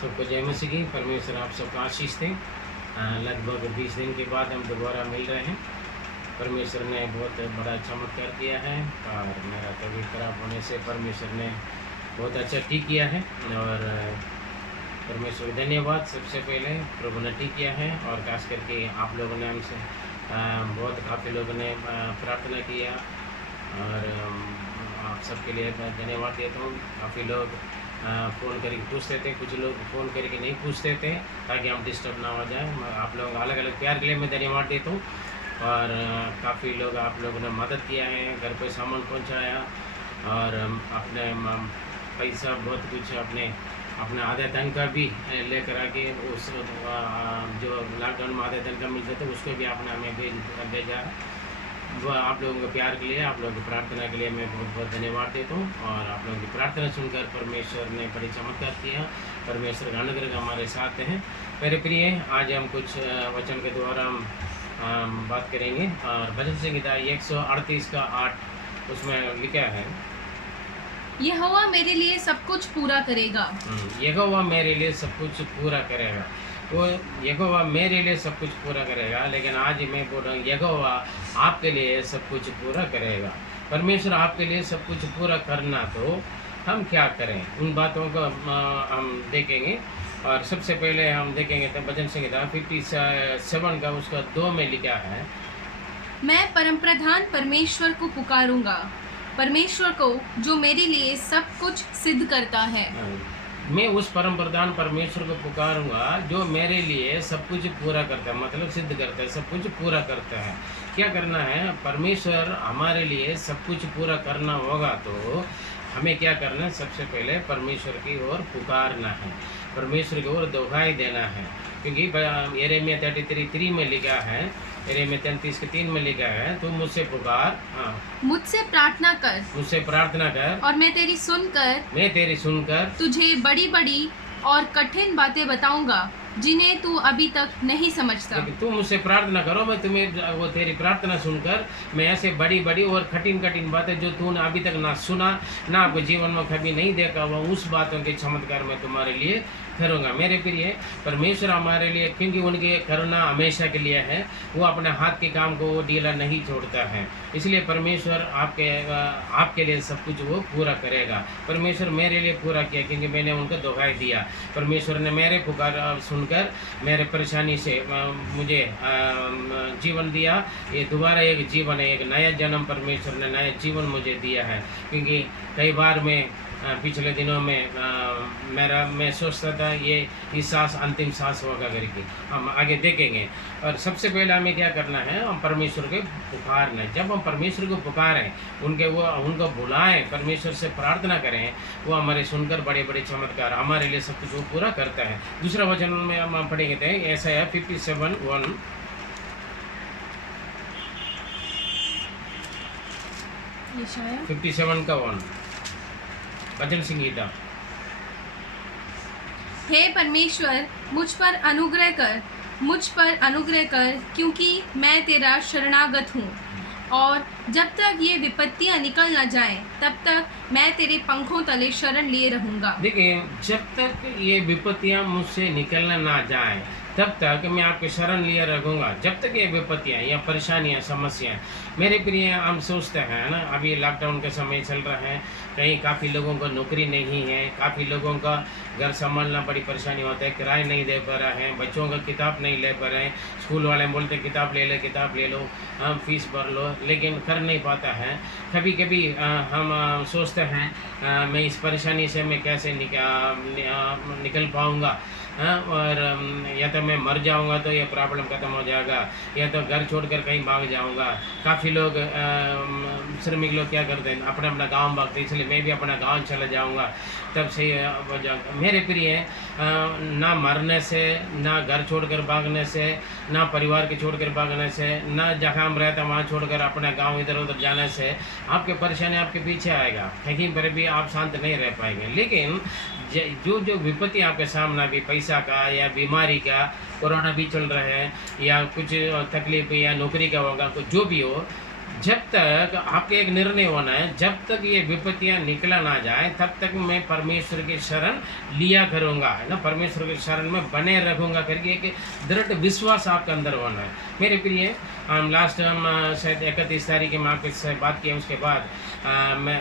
सबको जय मसीह की। परमेश्वर आप सबको आशीष दें। लगभग 20 दिन के बाद हम दोबारा मिल रहे हैं। परमेश्वर ने बहुत बड़ा चमत्कार किया है और मेरा तबीयत खराब होने से परमेश्वर ने बहुत अच्छा ठीक किया है और परमेश्वर को धन्यवाद। सबसे पहले प्रभु ने ठीक किया है और खास करके आप लोगों ने हमसे बहुत काफ़ी लोगों ने प्रार्थना किया और आप सबके लिए धन्यवाद देता हूँ। काफ़ी लोग फ़ोन करके पूछते थे, कुछ लोग फ़ोन करके नहीं पूछते थे ताकि हम डिस्टर्ब ना हो जाए। आप लोग अलग अलग प्यार के लिए मैं धन्यवाद देता हूँ और काफ़ी लोग आप लोगों ने मदद किया है, घर पे सामान पहुँचाया और अपने पैसा बहुत कुछ अपने आधे धन का भी लेकर आके उस जो लॉकडाउन में आधे धन का मिलता था उसको भी आपने हमें भेजा। वो आप लोगों के प्यार के लिए, आप लोगों की प्रार्थना के लिए मैं बहुत बहुत धन्यवाद देता हूँ और आप लोगों की प्रार्थना सुनकर परमेश्वर ने बड़ी चमत्कार किया। परमेश्वर का अनुग्रह हमारे साथ हैं। मेरे प्रिय, आज हम कुछ वचन के द्वारा हम बात करेंगे और भजन संहिता 138 का 8 उसमें लिखा है, यहोवा मेरे लिए सब कुछ पूरा करेगा। यहोवा मेरे लिए सब कुछ पूरा करेगा। वो यहोवा मेरे लिए सब कुछ पूरा करेगा, लेकिन आज मैं बोल रहा हूँ यहोवा आपके लिए सब कुछ पूरा करेगा। परमेश्वर आपके लिए सब कुछ पूरा करना, तो हम क्या करें उन बातों को हम देखेंगे। और सबसे पहले हम देखेंगे तो भजन संहिता 57 का उसका 2 में लिखा है, मैं परमप्रधान परमेश्वर को पुकारूंगा, परमेश्वर को जो मेरे लिए सब कुछ सिद्ध करता है। मैं उस परम प्रधान परमेश्वर को पुकारूंगा जो मेरे लिए सब कुछ पूरा करता है, मतलब सिद्ध करता है, सब कुछ पूरा करता है। क्या करना है? परमेश्वर हमारे लिए सब कुछ पूरा करना होगा तो हमें क्या करना है? सबसे पहले परमेश्वर की ओर पुकारना है, परमेश्वर की ओर दुहाई देना है। क्योंकि यिर्मयाह 33:3 में लिखा है, यिर्मयाह 33:3 में लिखा है, तू मुझसे पुकार, मुझसे प्रार्थना कर, मुझसे प्रार्थना कर और मैं तेरी सुनकर तुझे बड़ी बड़ी और कठिन बातें बताऊंगा जिन्हें तू अभी तक नहीं समझता। तू मुझसे प्रार्थना करो, मैं तुम्हें वो तेरी प्रार्थना सुनकर मैं ऐसे बड़ी बड़ी और कठिन कठिन बातें जो तूने अभी तक ना सुना, ना आपके जीवन में कभी नहीं देखा हुआ, उस बातों के चमत्कार मैं तुम्हारे लिए करूँगा। मेरे प्रिय, परमेश्वर हमारे लिए, क्योंकि उनकी करुणा हमेशा के लिए है, वो अपने हाथ के काम को वो ढीला नहीं छोड़ता है, इसलिए परमेश्वर आपके लिए सब कुछ वो पूरा करेगा। परमेश्वर मेरे लिए पूरा किया क्योंकि मैंने उनको दुहाई दिया। परमेश्वर ने मेरे पुकार सुनकर मेरे परेशानी से मुझे जीवन दिया। ये दोबारा एक जीवन है, एक नया जन्म परमेश्वर ने नया जीवन मुझे दिया है। क्योंकि कई बार मैं पिछले दिनों में मैं सोचता था ये सांस अंतिम सांस होगा करके। हम आगे देखेंगे। और सबसे पहले हमें क्या करना है? हम परमेश्वर को पुकारना है। जब हम परमेश्वर को पुकारें, उनको बुलाएं, परमेश्वर से प्रार्थना करें, वो हमारे सुनकर बड़े बड़े चमत्कार हमारे लिए सब कुछ वो पूरा करता है। दूसरा वचन में हम पढ़ेंगे थे, ऐसा है 57:1, 57 का 1 भजन संहिता। हे परमेश्वर, मुझ पर अनुग्रह कर, क्योंकि मैं तेरा शरणागत हूँ। और जब तक ये विपत्तियाँ निकल न जाएं, तब तक मैं तेरे पंखों तले शरण लिए रहूँगा। देखिए, जब तक ये विपत्तियाँ मुझसे निकलना ना जाए तब तक मैं आपके शरण लिए रखूँगा। जब तक ये विपत्तियाँ या परेशानियाँ, समस्याएं, मेरे प्रिय, हम सोचते हैं ना, अभी लॉकडाउन का समय चल रहा है, कहीं काफ़ी लोगों को नौकरी नहीं है, काफ़ी लोगों का घर संभालना बड़ी परेशानी होता है, किराया नहीं दे पा रहा है, बच्चों का किताब नहीं ले पा रहे हैं, स्कूल वाले बोलते किताब ले लो, हम फीस भर लो, लेकिन कर नहीं पाता है। कभी कभी हम सोचते हैं मैं इस परेशानी से मैं कैसे निकल पाऊँगा, और या तो मैं मर जाऊंगा तो ये प्रॉब्लम ख़त्म हो जाएगा, या तो घर छोड़कर कहीं भाग जाऊंगा। काफ़ी लोग श्रमिक लोग क्या करते हैं, अपना अपना गांव भागते, इसलिए मैं भी अपना गांव चला जाऊंगा, तब से हो जाऊँगा। मेरे प्रिय, ना मरने से, ना घर छोड़कर भागने से, ना परिवार के छोड़कर भागने से, ना जहाँ हम रहते वहाँ छोड़कर अपना गांव इधर उधर जाने से आपके परेशानी आपके पीछे आएगा, कहीं पर भी आप शांत नहीं रह पाएंगे। लेकिन जो विपत्ति आपके सामने भी, पैसा का या बीमारी का, कोरोना भी चल रहा है, या कुछ तकलीफ या नौकरी का होगा, कुछ जो भी हो, जब तक आपके एक निर्णय होना है, जब तक ये विपत्तियां निकला ना जाए तब तक मैं परमेश्वर की शरण लिया करूँगा, है ना, परमेश्वर के शरण में बने रखूँगा करके एक दृढ़ विश्वास आपके अंदर होना है। मेरे प्रिय, हम शायद 31 तारीख में आपके से बात किया, उसके बाद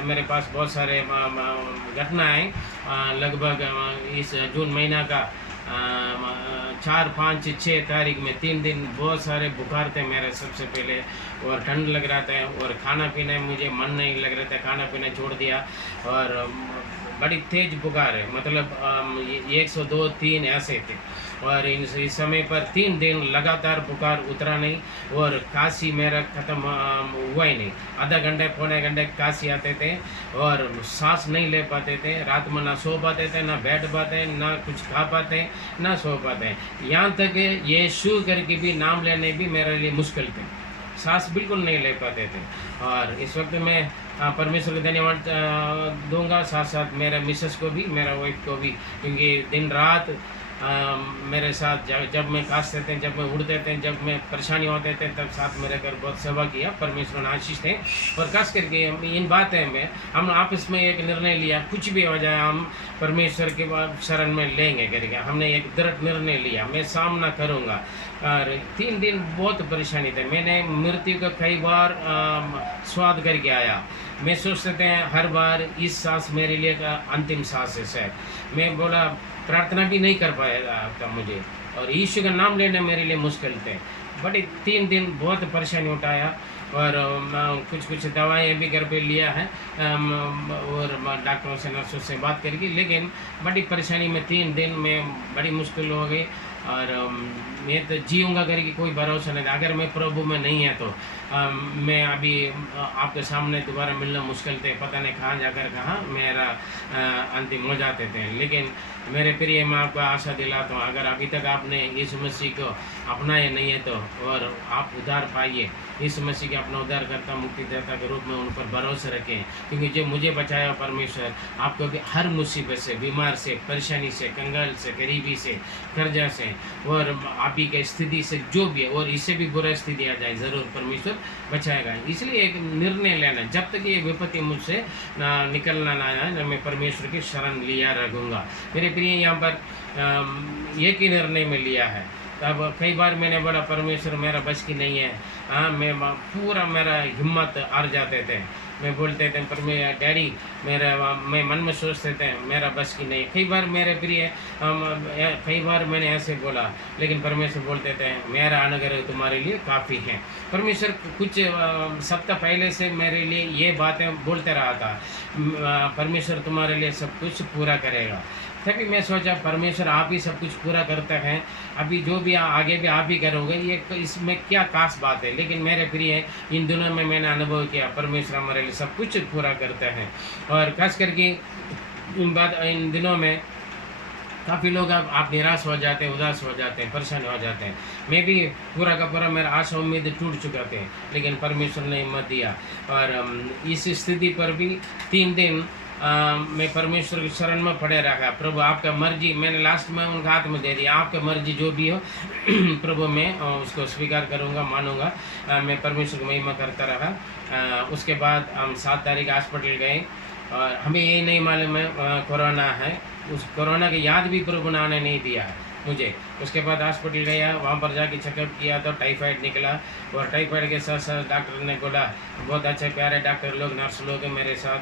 मेरे पास बहुत सारे घटनाएँ लगभग इस जून महीना का 4, 5, 6 तारीख में 3 दिन बहुत सारे बुखार थे मेरे सबसे पहले, और ठंड लग रहा था, और खाना पीना मुझे मन नहीं लग रहा था, खाना पीना छोड़ दिया, और बड़ी तेज बुखार है, मतलब 102, 3 ऐसे थे, और इस समय पर 3 दिन लगातार बुखार उतरा नहीं, और काशी मेरा ख़त्म हुआ ही नहीं। आधा घंटे पौने घंटे काशी आते थे, और सांस नहीं ले पाते थे, रात में ना सो पाते थे, ना बैठ पाते, ना कुछ खा पाते, ना सो पाते, यहाँ तक यीशु करके भी नाम लेने भी मेरे लिए मुश्किल थे, सांस बिल्कुल नहीं ले पाते थे। और इस वक्त मैं परमेश्वर को धन्यवाद दूंगा, साथ साथ मेरे मिसेस को भी, मेरा वाइफ को भी, क्योंकि दिन रात मेरे साथ जब मैं कांसते थे, जब मैं उड़ते थे, जब मैं परेशानी होते थे, तब साथ मेरे घर बहुत सेवा किया, परमेश्वर ने आशीष थे। और खास करके इन बातें में हम आपस में एक निर्णय लिया, कुछ भी हो जाए हम परमेश्वर के शरण में लेंगे करके हमने एक दृढ़ निर्णय लिया, मैं सामना करूँगा। और 3 दिन बहुत परेशानी थे, मैंने मृत्यु का कई बार स्वाद करके आया। मैं सोचते थे हर बार इस सांस मेरे लिए अंतिम सांस है शायद, मैं बोला प्रार्थना भी नहीं कर पाया था मुझे, और यीशु का नाम लेना मेरे लिए मुश्किल थे। बड़ी 3 दिन बहुत परेशानी उठाया, और कुछ दवाएं भी घर पे लिया है, और डॉक्टरों से नर्सों से बात करके, लेकिन बड़ी परेशानी में 3 दिन में बड़ी मुश्किल हो गई। और मैं तो जीऊँगा करके कोई भरोसा नहीं था, अगर मैं प्रभु में नहीं है तो मैं अभी आपके सामने दोबारा मिलना मुश्किल थे, पता नहीं कहाँ जाकर कहाँ मेरा अंतिम हो जाते थे। लेकिन मेरे प्रिय, मैं आपको आशा दिलाता हूँ, अगर अभी तक आपने यीशु मसीह को अपनाया नहीं है तो, और आप उद्धार पाइए, यीशु मसीह के अपना उद्धारकर्ता मुक्तिदाता के रूप में उन पर भरोसा रखें, क्योंकि जो मुझे बचाया परमेश्वर आपको भी हर मुसीबत से, बीमार से, परेशानी से, कंगाल से, गरीबी से, कर्जा से, और आप ही की स्थिति से जो भी है, और इससे भी बुरा स्थिति आ जाए, ज़रूर परमेश्वर बचाएगा। इसलिए एक निर्णय लेना, जब तक ये विपत्ति मुझसे निकलना ना आए, मैं परमेश्वर की शरण लिया रखूँगा। मेरे प्रिय, यहाँ पर एक ही निर्णय में लिया है। तब कई बार मैंने बोला परमेश्वर मेरा बस की नहीं है, हाँ, मैं पूरा मेरा हिम्मत हार जाते थे, मैं बोलते थे पर मैं डैडी मैं मन में सोचते थे मेरा बस की नहीं। कई बार मेरे प्रिय, कई बार मैंने ऐसे बोला, लेकिन परमेश्वर बोलते थे मेरा अनुग्रह तुम्हारे लिए काफ़ी है। परमेश्वर कुछ सप्ताह पहले से मेरे लिए ये बातें बोलते रहा था, परमेश्वर तुम्हारे लिए सब कुछ पूरा करेगा। तभी मैं सोचा परमेश्वर आप ही सब कुछ पूरा करते हैं, अभी जो भी आगे भी आप ही करोगे, ये इसमें क्या खास बात है। लेकिन मेरे प्रिय, इन दिनों में मैंने अनुभव किया परमेश्वर हमारे लिए सब कुछ पूरा करते हैं। और खास करके इन दिनों में काफ़ी लोग आप निराश हो जाते हैं, उदास हो जाते हैं, परेशान हो जाते हैं। मैं भी पूरा का पूरा मेरा आशा उम्मीद टूट चुका थे, लेकिन परमेश्वर ने हिम्मत दिया। और इस स्थिति पर भी 3 दिन मैं परमेश्वर की शरण में पड़े रहा। प्रभु आपका मर्जी, मैंने लास्ट में उनका हाथ में दे दिया, आपका मर्जी जो भी हो प्रभु मैं उसको स्वीकार करूंगा, मानूंगा। मैं परमेश्वर की महिमा करता रहा। उसके बाद हम 7 तारीख हॉस्पिटल गए, और हमें ये नहीं मालूम है कोरोना है, उस कोरोना की याद भी प्रभु ने नहीं दिया मुझे। उसके बाद हॉस्पिटल गया, वहाँ पर जाके चेकअप किया तो टाइफाइड निकला, और टाइफाइड के साथ साथ डॉक्टर ने बोला, बहुत अच्छे प्यारे डॉक्टर लोग, नर्स लोग मेरे साथ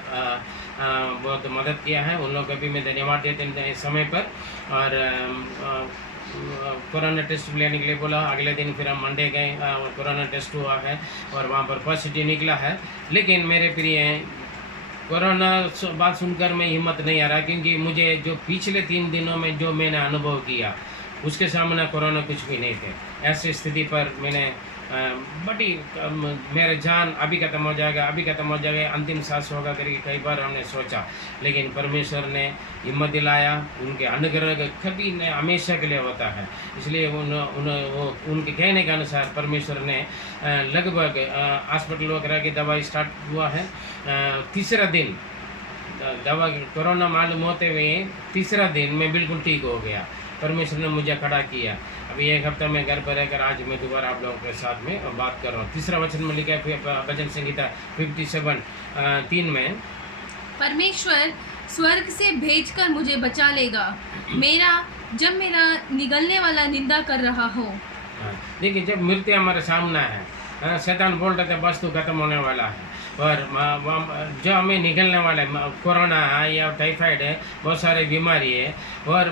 बहुत मदद किया है, उन लोगों को भी मैं धन्यवाद देते हैं समय पर। और कोरोना टेस्ट लेने के लिए बोला, अगले दिन फिर हम मंडे गए, कोरोना टेस्ट हुआ है और वहाँ पर पॉजिटिव निकला है। लेकिन मेरे प्रिय कोरोना बात सुनकर मैं हिम्मत नहीं आ रहा, क्योंकि मुझे जो पिछले 3 दिनों में जो मैंने अनुभव किया उसके सामने कोरोना कुछ भी नहीं थे। ऐसी स्थिति पर मैंने बड़ी मेरा जान अभी ख़त्म हो जाएगा, अभी ख़त्म हो जाएगा, अंतिम सांस होगा करके कई बार हमने सोचा, लेकिन परमेश्वर ने हिम्मत दिलाया। उनके अनुग्रह कभी नहीं, हमेशा के लिए होता है। इसलिए उनके कहने के अनुसार परमेश्वर ने लगभग हॉस्पिटल वगैरह की दवाई स्टार्ट हुआ है, 3रा दिन दवा कोरोना मालूम होते हुए 3रा दिन मैं बिल्कुल ठीक हो गया। परमेश्वर ने मुझे खड़ा किया। अभी एक हफ्ता में घर पर रहकर आज मैं दोबारा आप लोगों के साथ में बात कर रहा हूँ। तीसरा वचन में लिखा है भजन संहिता 57:3 में, परमेश्वर स्वर्ग से भेजकर मुझे बचा लेगा, जब मेरा निगलने वाला निंदा कर रहा हो। देखिए, जब मृत्यु हमारे सामने है, शैतान बोल रहे थे बस तू खत्म होने वाला है, और जो हमें निकलने वाला है, कोरोना है या टाइफाइड है, बहुत सारे बीमारी है, और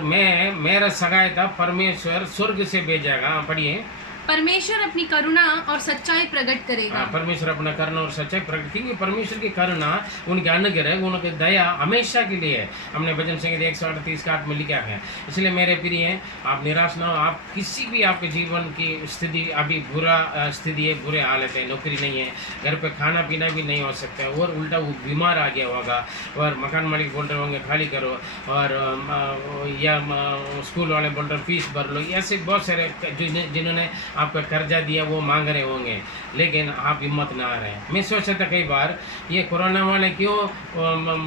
मेरा सहायता परमेश्वर स्वर्ग से भेजेगा। पढ़िए, परमेश्वर अपनी करुणा और सच्चाई प्रकट करेगा। परमेश्वर अपना करुणा और सच्चाई प्रकट, क्योंकि परमेश्वर की करुणा, उनके अनुग्रह, उनकी दया हमेशा के लिए है। हमने भजन संहिता 138 में लिखा है। इसलिए मेरे प्रिय, आप निराश ना हो। आप किसी भी आपके जीवन की स्थिति अभी बुरा स्थिति है, बुरे हालत है, नौकरी नहीं है, घर पे खाना पीना भी नहीं हो सकता है, और उल्टा वो बीमार आ गया होगा, और मकान मालिक बोल रहे होंगे खाली करो, और या स्कूल वाले बोल रहे फीस भर लो, ऐसे बहुत सारे जिन्होंने आपका कर्जा दिया वो मांग रहे होंगे, लेकिन आप हिम्मत ना आ रहे हैं। मैं सोचा था कई बार, ये कोरोना वाले क्यों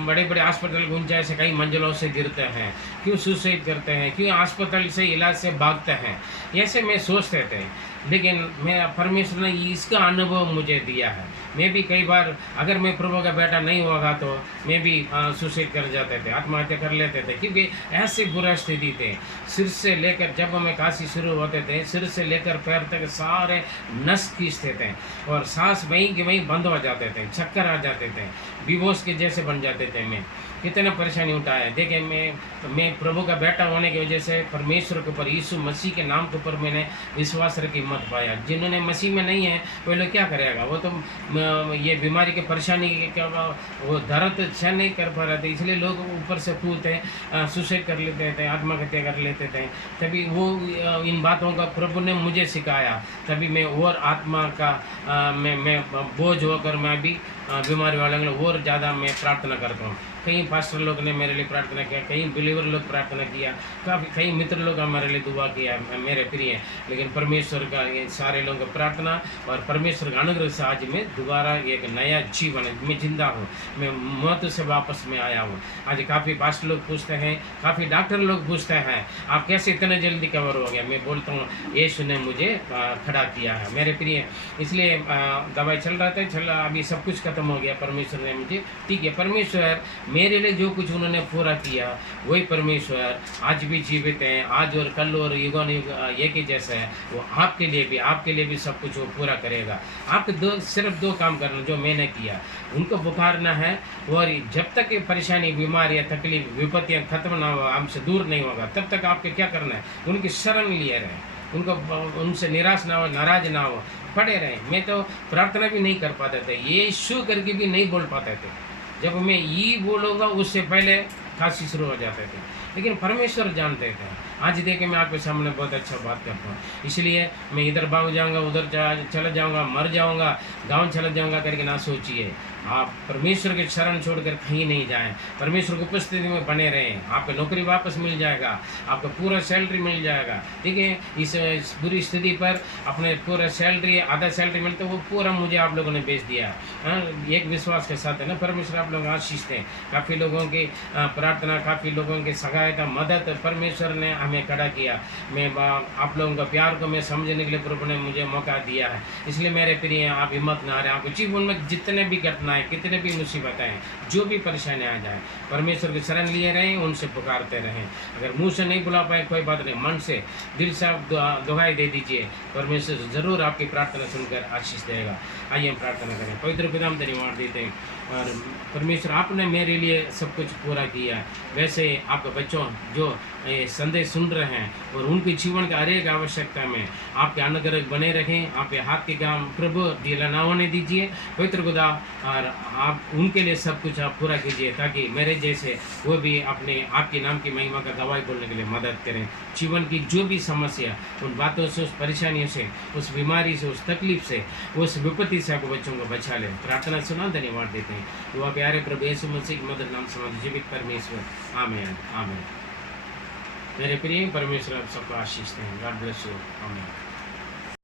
बड़े बड़े अस्पताल गुंजाइश से कई मंजिलों से गिरते हैं, क्यों सुसाइड करते हैं, क्यों अस्पताल से इलाज से भागते हैं, ऐसे मैं सोचते थे। लेकिन मैं परमेश्वर ने इसका अनुभव मुझे दिया है। मैं भी कई बार, अगर मैं प्रभु का बेटा नहीं होगा तो मैं भी सुसाइड कर जाते थे, आत्महत्या कर लेते थे, क्योंकि ऐसे बुरा स्थिति थे। सिर से लेकर, जब हमें काशी शुरू होते थे, सिर से लेकर पैर तक सारे नस खींचते थे, और सांस वहीं के वहीं बंद हो जाते थे, चक्कर आ जाते थे, बेहोश के जैसे बन जाते थे। मैं कितने परेशानी उठाया। देखिए, मैं प्रभु का बेटा होने की वजह से परमेश्वर के ऊपर, यीशु मसीह के नाम के ऊपर मैंने विश्वास रखी, मत पाया। जिन्होंने मसीह में नहीं है वो लोग क्या करेगा, वो तो ये बीमारी के परेशानी के वो दर्द सहन नहीं कर पा रहे थे, इसलिए लोग ऊपर से कूदते, सुसाइड कर लेते थे, आत्महत्या कर लेते थे। तभी वो इन बातों का प्रभु ने मुझे सिखाया, तभी मैं और आत्मा का मैं बोझ होकर मैं भी बीमारी वाले और ज़्यादा मैं प्रार्थना करता हूँ। कई पास्टर लोग ने मेरे लिए प्रार्थना किया, कई बिलीवर लोग प्रार्थना किया, कई मित्र लोग हमारे लिए दुआ किया, मेरे प्रिय। लेकिन परमेश्वर का ये सारे लोगों का प्रार्थना और परमेश्वर का अनुग्रह से आज मैं दोबारा एक नया जीवन है, मैं जिंदा हूँ, मैं मौत से वापस में आया हूँ। आज काफ़ी पास्टर लोग पूछते हैं, काफ़ी डॉक्टर लोग पूछते हैं, आप कैसे इतने जल्दी कवर हो गया। मैं बोलता हूँ यीशु ने मुझे खड़ा किया है, मेरे प्रिय। इसलिए दवाई चल रहा था, अभी सब कुछ खत्म हो गया, परमेश्वर ने मुझे, ठीक है, परमेश्वर मेरे लिए जो कुछ उन्होंने पूरा किया, वही परमेश्वर आज भी जीवित हैं, आज और कल और युगों युग एक ही जैसा है। वो आपके लिए भी सब कुछ वो पूरा करेगा। आपके सिर्फ दो काम करना जो मैंने किया, उनको पुकारना है, और जब तक ये परेशानी, बीमारियाँ, तकलीफ, विपत्तियाँ खत्म ना हो, हमसे दूर नहीं होगा, तब तक आपके क्या करना है, उनकी शरण लिए रहें, उनसे निराश ना हो, नाराज ना हो, पड़े रहें। मैं तो प्रार्थना भी नहीं कर पाते थे, यीशु करके भी नहीं बोल पाते थे। जब मैं ये बोलूँगा उससे पहले खांसी शुरू हो जाते थे, लेकिन परमेश्वर जानते थे। आज देखे मैं आपके सामने बहुत अच्छा बात करता हूँ, इसलिए मैं इधर भाग जाऊँगा, उधर चला जाऊँगा, मर जाऊँगा, गाँव चला जाऊँगा करके ना सोचिए। आप परमेश्वर के शरण छोड़कर कहीं नहीं जाएं, परमेश्वर की उपस्थिति में बने रहें, आपको नौकरी वापस मिल जाएगा, आपको पूरा सैलरी मिल जाएगा। ठीक है, इस बुरी स्थिति पर अपने पूरा सैलरी, आधा सैलरी मिलता वो पूरा मुझे आप लोगों ने बेच दिया। एक विश्वास के साथ है ना, परमेश्वर आप लोग आशीष दें। काफ़ी लोगों की प्रार्थना, काफ़ी लोगों की सहायता, मदद परमेश्वर ने हमें खड़ा किया। मैं आप लोगों का प्यार को मैं समझने के लिए प्रभु ने मुझे मौका दिया है। इसलिए मेरे प्रिय, आप हिम्मत ना हारें। आपके जीवन में जितने भी घटनाएं, कितने भी मुसीबतें हैं, जो भी परेशानियाँ आ जाए, परमेश्वर की शरण लिए रहें, उनसे पुकारते रहें। अगर मुंह से नहीं बुला पाए कोई बात नहीं, मन से, दिल से आप दुआएं दे दीजिए, परमेश्वर ज़रूर आपकी प्रार्थना सुनकर आशीष देगा। आइए हम प्रार्थना करें। पवित्र पिता, हम धन्यवाद देते हैं, और परमेश्वर आपने मेरे लिए सब कुछ पूरा किया। वैसे आपके बच्चों जो संदेश सुन रहे हैं, और उनके जीवन का हर एक आवश्यकता में आपके अनुग्रह बने रहें, आपके हाथ के काम प्रभु ढीला ना होने दीजिए पवित्र खुदा, और आप उनके लिए सब कुछ आप पूरा कीजिए, ताकि मेरे जैसे वो भी अपने आपके नाम की महिमा का गवाही बोलने के लिए मदद करें। जीवन की जो भी समस्या, उन बातों से, उस परेशानियों से, उस बीमारी से, उस तकलीफ से, उस विपत्ति से आपको बच्चों को बचा लें। प्रार्थना सुना, धन्यवाद देते हैं। दुआ प्यारे प्रभु यीशु मसीह के मधुर नाम से जीवित परमेश्वर, आमीन आमीन। मेरे प्रिय, परमेश्वर आप सबको आशीष दें। गॉड ब्लेस यू, आमीन।